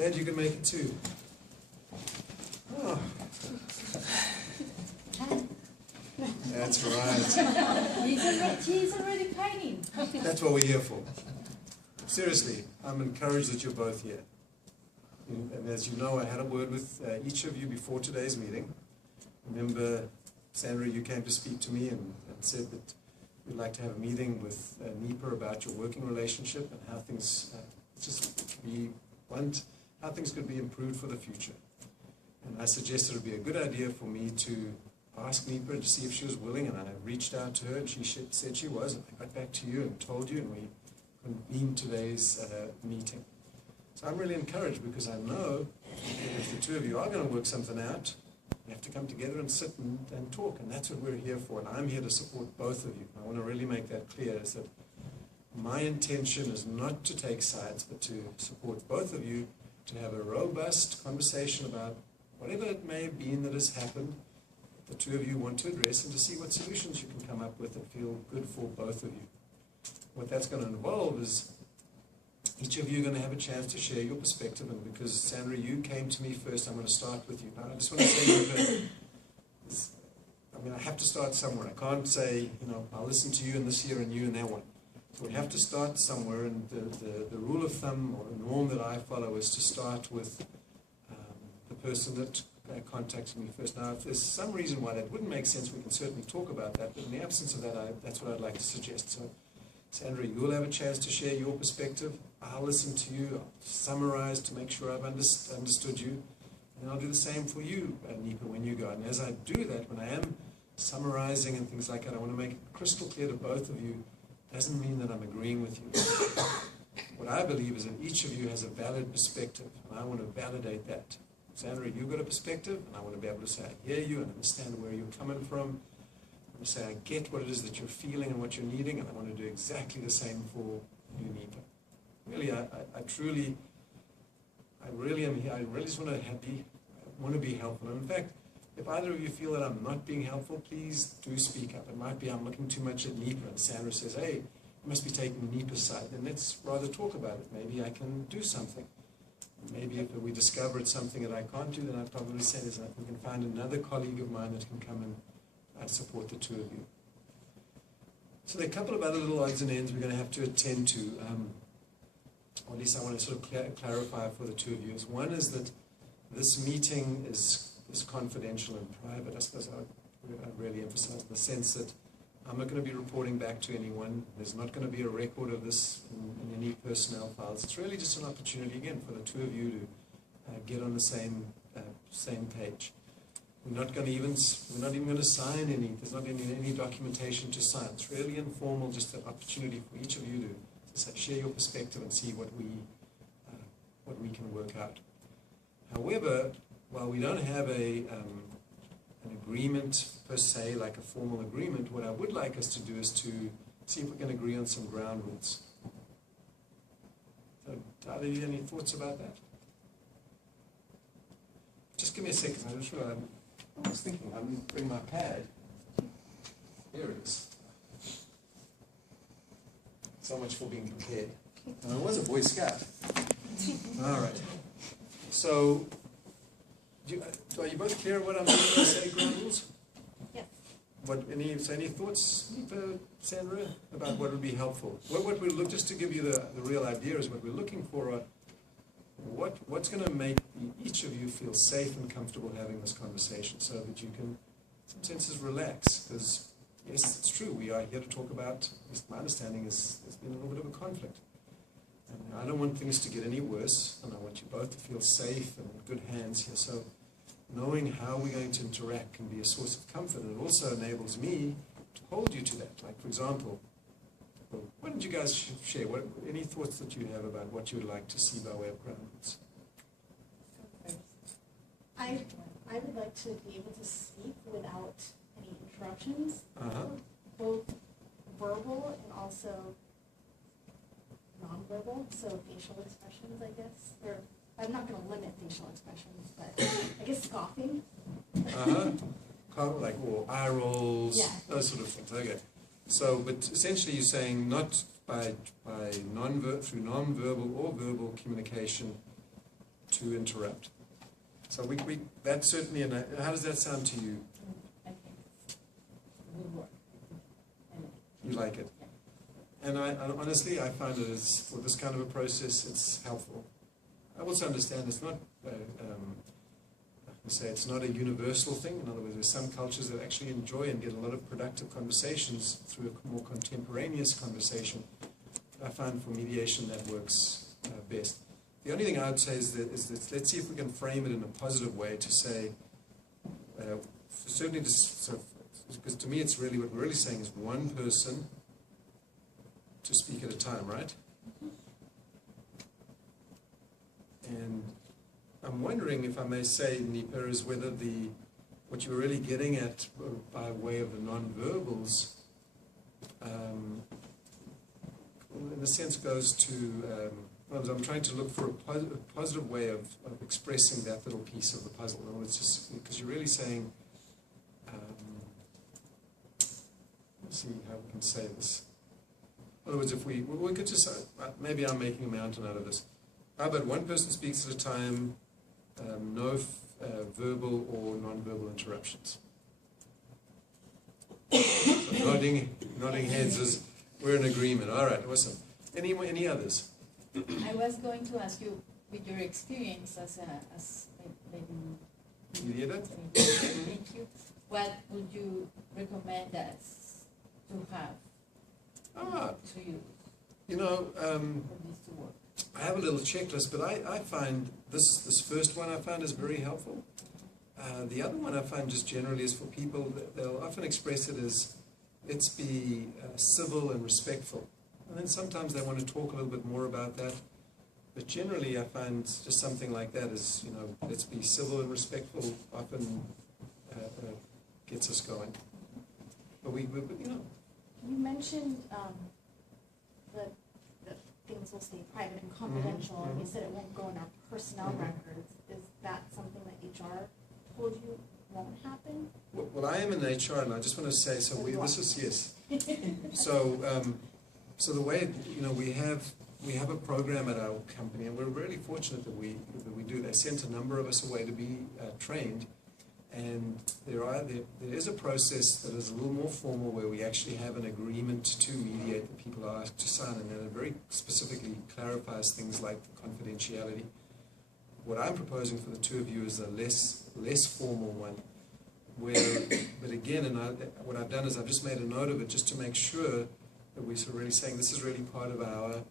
And you can make it too. Oh. That's right. He's already painting. That's what we're here for. Seriously, I'm encouraged that you're both here. And as you know, I had a word with each of you before today's meeting. Remember, Sandra, you came to speak to me and said that you'd like to have a meeting with NEPA about your working relationship and how things, just to be blunt, how things could be improved for the future. And I suggested it would be a good idea for me to ask NEPA to see if she was willing, and I reached out to her and she said she was, and I got back to you and told you, and we convened today's meeting. So I'm really encouraged because I know that if the two of you are going to work something out, you have to come together and sit and talk, and that's what we're here for, and I'm here to support both of you. I want to really make that clear, is that my intention is not to take sides, but to support both of you to have a robust conversation about whatever it may have been that has happened, the two of you want to address, and to see what solutions you can come up with that feel good for both of you. What that's going to involve is each of you are going to have a chance to share your perspective, and because, Sandra, you came to me first, I'm going to start with you. Now, I just want to say, I have to start somewhere. I can't say, I'll listen to you in this year and you in that one. So we have to start somewhere, and the rule of thumb or the norm that I follow is to start with the person that contacted me first. Now, if there's some reason why that wouldn't make sense, we can certainly talk about that, but in the absence of that, that's what I'd like to suggest. So, Sandra, you'll have a chance to share your perspective. I'll listen to you, I'll summarize to make sure I've understood you, and I'll do the same for you, NEPA, when you go. And as I do that, when I am summarizing and things like that, I want to make it crystal clear to both of you, doesn't mean that I'm agreeing with you. What I believe is that each of you has a valid perspective, and I want to validate that. Sandra, you've got a perspective, and I want to be able to say, I hear you and understand where you're coming from. I want to say, I get what it is that you're feeling and what you're needing, and I want to do exactly the same for you, NEPA. Really, I really am here. I really just want to be helpful. And in fact, if either of you feel that I'm not being helpful, please do speak up. It might be I'm looking too much at NEPA, and Sandra says, hey, you must be taking NEPA's side. Then let's rather talk about it. Maybe I can do something. Maybe if we discover it's something that I can't do, then I'd probably say we can find another colleague of mine that can come and support the two of you. So there are a couple of other little odds and ends we're going to have to attend to, or at least I want to sort of clarify for the two of you. One is that this meeting is confidential and private. I suppose I'd really emphasize the sense that I'm not going to be reporting back to anyone. There's not going to be a record of this in any personnel files. It's really just an opportunity, again, for the two of you to get on the same page. We're not even going to sign any. There's not any documentation to sign. It's really informal, just an opportunity for each of you to share your perspective and see what we can work out. However, while we don't have an agreement per se, like a formal agreement, what I would like us to do is to see if we can agree on some ground rules. So, are there any thoughts about that? Just give me a second. I was thinking, I'm going to bring my pad. Here it is. So much for being prepared. And I was a Boy Scout. All right. So, are you both clear what I'm doing when I say ground rules? Yes. Any thoughts, Sandra, about what would be helpful? What we look, just to give you the real idea, is what we're looking for. What's going to make each of you feel safe and comfortable having this conversation, so that you can, in some senses, relax. Because yes, it's true. We are here to talk about. At least my understanding is there's been a little bit of a conflict. And I don't want things to get any worse, and I want you both to feel safe and in good hands here. So knowing how we're going to interact can be a source of comfort, and it also enables me to hold you to that. Like, for example, why don't you guys share any thoughts that you have about what you would like to see by way of ground rules? I would like to be able to speak without any interruptions, both verbal and also nonverbal, so facial expressions, I guess. Or I'm not going to limit facial expressions, but I guess scoffing. Like eye rolls, yeah, those sort of things. Okay. So, but essentially you're saying not through non-verbal or verbal communication to interrupt. So that certainly, and how does that sound to you? I think it would work. You like it? Yeah. And I honestly, I find it is, for this kind of a process, it's helpful. I also understand it's not, it's not a universal thing. In other words, there's some cultures that actually enjoy and get a lot of productive conversations through a more contemporaneous conversation. I find for mediation that works best. The only thing I would say is that let's see if we can frame it in a positive way to say, certainly just because to me it's really, what we're really saying is one person to speak at a time, right? And I'm wondering, if I may say, Nipa, is whether what you were really getting at by way of the non-verbals, in a sense goes to, I'm trying to look for a positive way of expressing that little piece of the puzzle. In other words, just because you're really saying, let's see how we can say this. In other words, if we could just, maybe I'm making a mountain out of this. How about one person speaks at a time, no verbal or non-verbal interruptions? So nodding heads as we're in agreement. All right, awesome. Any others? I was going to ask you, with your experience as maybe Mediator? thank you. What would you recommend us to have to use You know, for this to work? I have a little checklist, but I find this first one I find is very helpful. The other one I find just generally is for people, they'll often express it as, let's be civil and respectful. And then sometimes they want to talk a little bit more about that. But generally I find just something like that is, let's be civil and respectful often gets us going. But You mentioned that things will stay private and confidential, and you said it won't go in our personnel records. Is that something that HR told you won't happen? Well, I am in HR, and I just want to say, so the way, we have a program at our company, and we're really fortunate that we do. They sent a number of us away to be trained, and there is a process that is a little more formal where we actually have an agreement to mediate that people are asked to sign, and it very specifically clarifies things like confidentiality. What I'm proposing for the two of you is a less formal one, but again, what I've done is I've just made a note of it just to make sure that we're sort of really saying this is really part of our,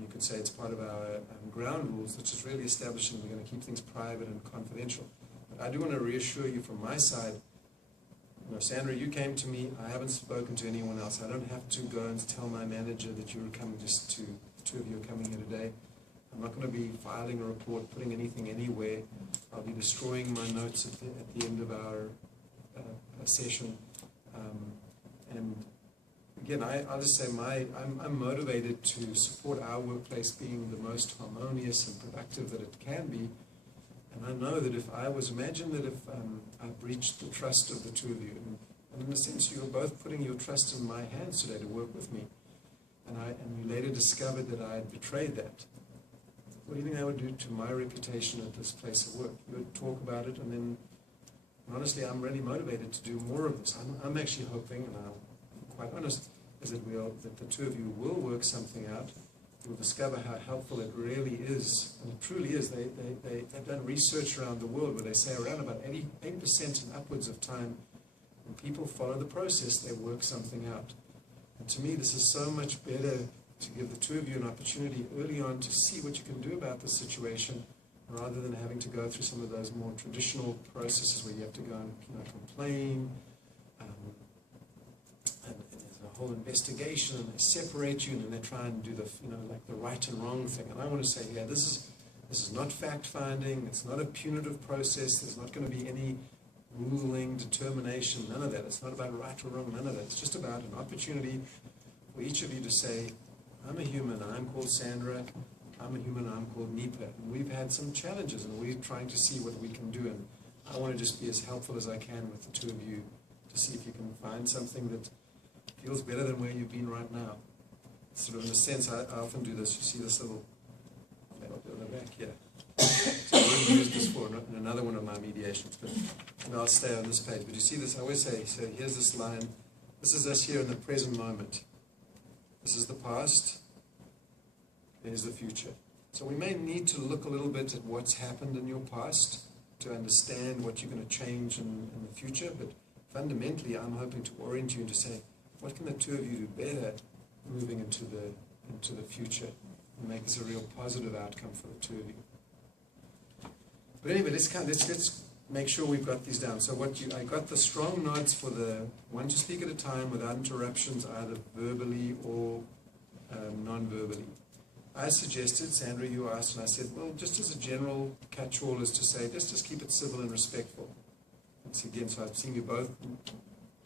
you could say it's part of our ground rules, which is really establishing we're going to keep things private and confidential. But I do want to reassure you from my side, Sandra, you came to me, I haven't spoken to anyone else. I don't have to go and tell my manager that you were coming, the two of you are coming here today. I'm not going to be filing a report, putting anything anywhere. I'll be destroying my notes at the end of our session. And again, I'll just say I'm motivated to support our workplace being the most harmonious and productive that it can be. And I know that imagine that if I breached the trust of the two of you, and in a sense you're both putting your trust in my hands today to work with me, and you later discovered that I had betrayed that, what do you think that would do to my reputation at this place of work? You would talk about it, and honestly, I'm really motivated to do more of this. I'm actually hoping, and I'm quite honest, is that the two of you will work something out. You'll discover how helpful it really is, and it truly is. They've done research around the world where they say around about 80% and upwards of time, when people follow the process, they work something out. And to me, this is so much better to give the two of you an opportunity early on to see what you can do about the situation, rather than having to go through some of those more traditional processes where you have to go and complain, and there's a whole investigation, and they separate you, and then they try and do the like the right and wrong thing. And I want to say, this is not fact-finding. It's not a punitive process. There's not going to be any ruling, determination, none of that. It's not about right or wrong, none of that. It's just about an opportunity for each of you to say, I'm a human, I'm called Sandra. I'm a human, I'm called Nipa. And we've had some challenges, and we're trying to see what we can do. And I want to just be as helpful as I can with the two of you to see if you can find something that feels better than where you've been right now. Sort of in a sense, I often do this. You see this little, I'll do it on the back here. another one of my mediations, but I'll stay on this page. But you see this, I always say, so here's this line. This is us here in the present moment. This is the past. There's the future. So we may need to look a little bit at what's happened in your past to understand what you're going to change in the future, but fundamentally I'm hoping to orient you and to say, what can the two of you do better moving into the future and make this a real positive outcome for the two of you. But anyway, let's make sure we've got these down. So I got the strong nods for the one to speak at a time without interruptions, either verbally or non-verbally. I suggested, Sandra, you asked, and I said, well, just as a general catch-all is to say, just keep it civil and respectful. And so again, so I've seen you both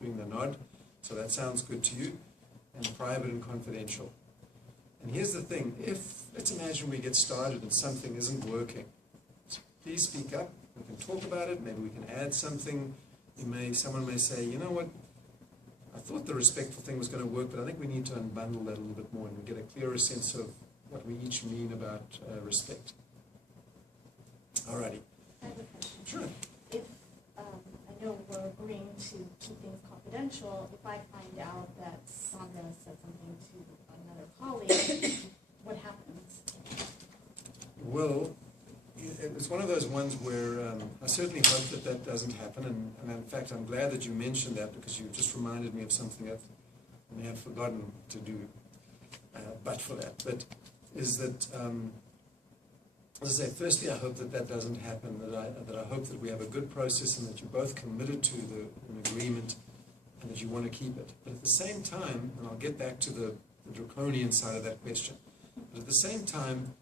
doing the nod, so that sounds good to you, and private and confidential. And here's the thing, let's imagine we get started and something isn't working. Please speak up, we can talk about it, maybe we can add something. Someone may say, you know what, I thought the respectful thing was going to work, but I think we need to unbundle that a little bit more and get a clearer sense of what we each mean about respect. Alrighty. I have a question. Sure. If, I know we're agreeing to keep things confidential, if I find out that Sandra said something to another colleague, what happens? Well, it's one of those ones where I certainly hope that doesn't happen, and in fact I'm glad that you mentioned that because you just reminded me of something that I had forgotten to do, but for that. But is that, as I say, firstly I hope that doesn't happen, that I hope that we have a good process and that you're both committed to an agreement and that you want to keep it. But at the same time, and I'll get back to the draconian side of that question, but at the same time,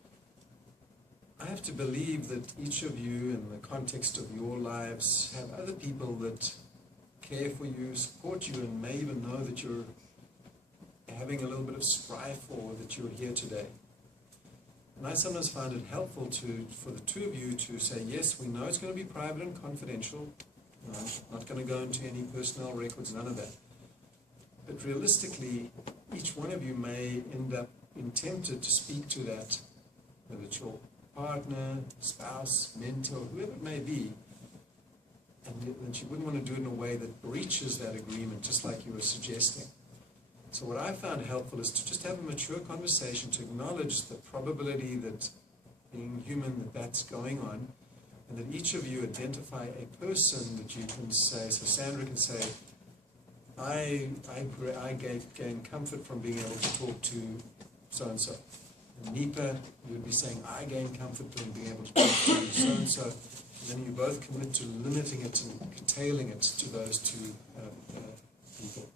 I have to believe that each of you, in the context of your lives, have other people that care for you, support you, and may even know that you're having a little bit of strife or that you're here today. And I sometimes find it helpful for the two of you to say, yes, we know it's going to be private and confidential. I'm not going to go into any personnel records, none of that. But realistically, each one of you may end up being tempted to speak to that, whether it's your partner, spouse, mentor, whoever it may be, and that you wouldn't want to do it in a way that breaches that agreement, just like you were suggesting. So what I found helpful is to just have a mature conversation, to acknowledge the probability that being human, that's going on, and that each of you identify a person that you can say, so Sandra can say, I gained comfort from being able to talk to so-and-so. And Nipa, you would be saying, I gain comfort from being able to talk to so-and-so. And then you both commit to limiting it and curtailing it to those two people.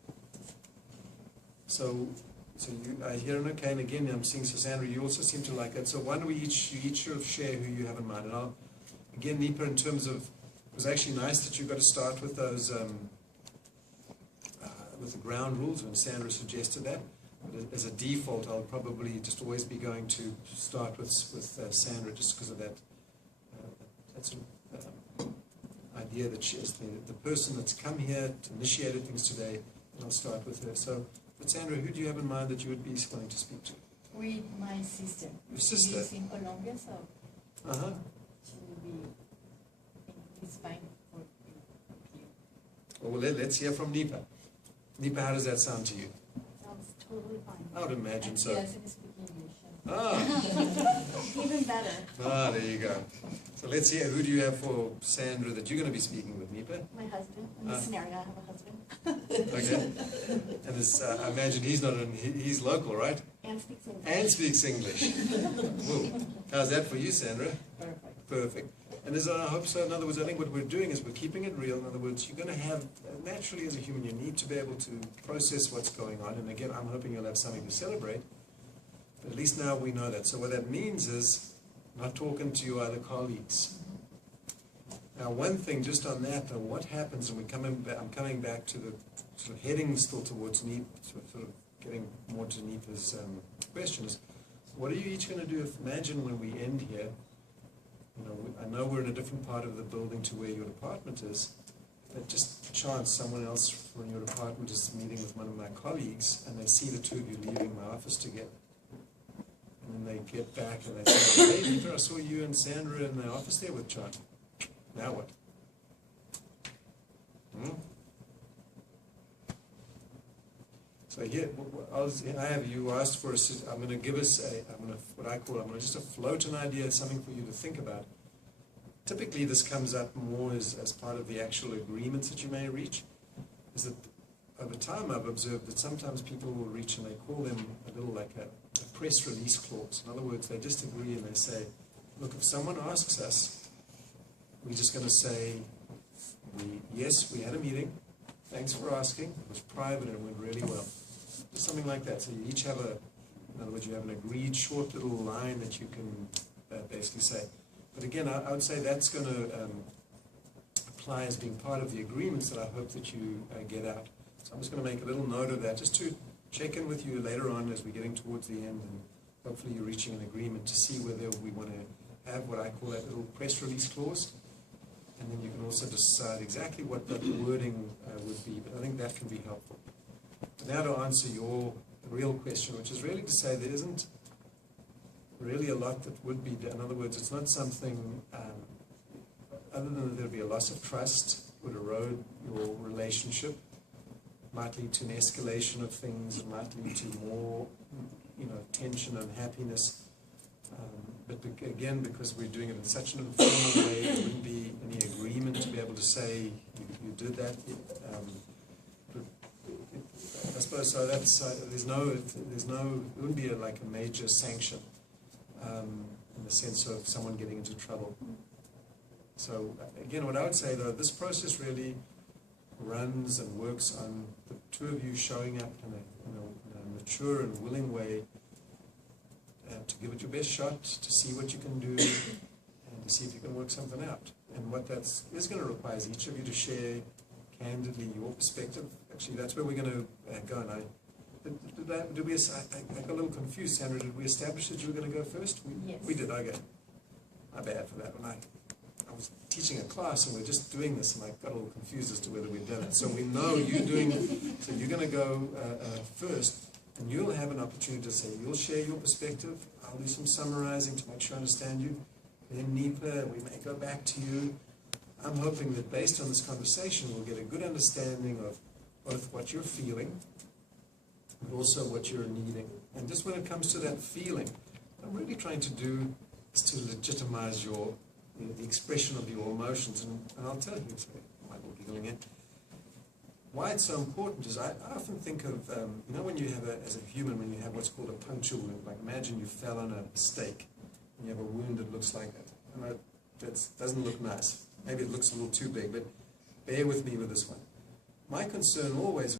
So I hear an okay, and again, I'm seeing, so Sandra, you also seem to like that. So why don't you each sort of share who you have in mind. And again, Nipa, in terms of, it was actually nice that you got to start with those, with the ground rules when Sandra suggested that. But as a default, I'll probably just always be going to start with Sandra, just because of that idea that she is the person that's come here to initiate things today, and I'll start with her. So, but Sandra, who do you have in mind that you would be wanting to speak to? With my sister. Your sister? She's in Colombia, so she will be, it's fine for you. Well, let's hear from Nipa. Nipa, how does that sound to you? Sounds totally fine. I would imagine And so. she doesn't speak English. Even better. There you go. So let's hear, who do you have for Sandra that you're going to be speaking with, Nipa? My husband. In this scenario, I have a husband. Okay. And this, I imagine he's local, right? And speaks English. And speaks English. Whoa. How's that for you, Sandra? Perfect. Perfect. And I hope so. In other words, I think what we're doing is we're keeping it real. In other words, you're going to have, naturally as a human, you need to be able to process what's going on. And again, I'm hoping you'll have something to celebrate. But at least now we know that. So what that means is not talking to your other colleagues. Now, one thing just on that, though, what happens, and I'm coming back to the sort of heading still towards Nipa, sort of getting more to Nipa's questions. What are you each going to do if, imagine when we end here, you know, I know we're in a different part of the building to where your department is, but just chance someone else from your department is meeting with one of my colleagues, and they see the two of you leaving my office together. And then they get back and they say, hey, Nipa, I saw you and Sandra in the office there with John. Now what? So here, I have you asked for I'm going to give us I'm going to just float an idea, something for you to think about. Typically this comes up more as part of the actual agreements that you may reach. Is that over time I've observed that sometimes people will reach and they call them a little like a press release clause. In other words, they just agree and they say, look, if someone asks us, we're just going to say, yes, we had a meeting, thanks for asking, it was private and it went really well. Just something like that. So you each have in other words, you have an agreed short little line that you can basically say. But again, I would say that's going to apply as being part of the agreements that I hope that you get out. So I'm just going to make a little note of that, just to check in with you later on as we're getting towards the end, and hopefully you're reaching an agreement to see whether we want to have what I call that little press release clause. And then you can also decide exactly what that wording would be, but I think that can be helpful. Now to answer your real question, which is really to say there isn't really a lot that would be done. In other words, it's not something other than that there'll be a loss of trust, would erode your relationship, might lead to an escalation of things, it might lead to more tension and unhappiness. But again, because we're doing it in such an informal way, there wouldn't be any agreement to be able to say you did that. I suppose so. That's there wouldn't be like a major sanction in the sense of someone getting into trouble. So again, what I would say though, this process really runs and works on the two of you showing up in a mature and willing way to give it your best shot, to see what you can do, and to see if you can work something out. And what that is going to require is each of you to share candidly your perspective. Actually, that's where we're going to go. And I got a little confused, Sandra. Did we establish that you were going to go first? Yes. We did. Okay. My bad for that. When I was teaching a class and we're just doing this, and I got a little confused as to whether we'd done it. So we know you're doing it. So you're going to go first. And you'll have an opportunity to say, you'll share your perspective, I'll do some summarizing to make sure I understand you. Then Nipa, we may go back to you. I'm hoping that based on this conversation, we'll get a good understanding of both what you're feeling, but also what you're needing. And just when it comes to that feeling, what I'm really trying to do is to legitimize the expression of your emotions. And I'll tell you, Michael giggling in, why it's so important is I often think of, when you have as a human, when you have what's called a puncture wound, like imagine you fell on a stake and you have a wound that looks like that. And that doesn't look nice. Maybe it looks a little too big, but bear with me with this one. My concern always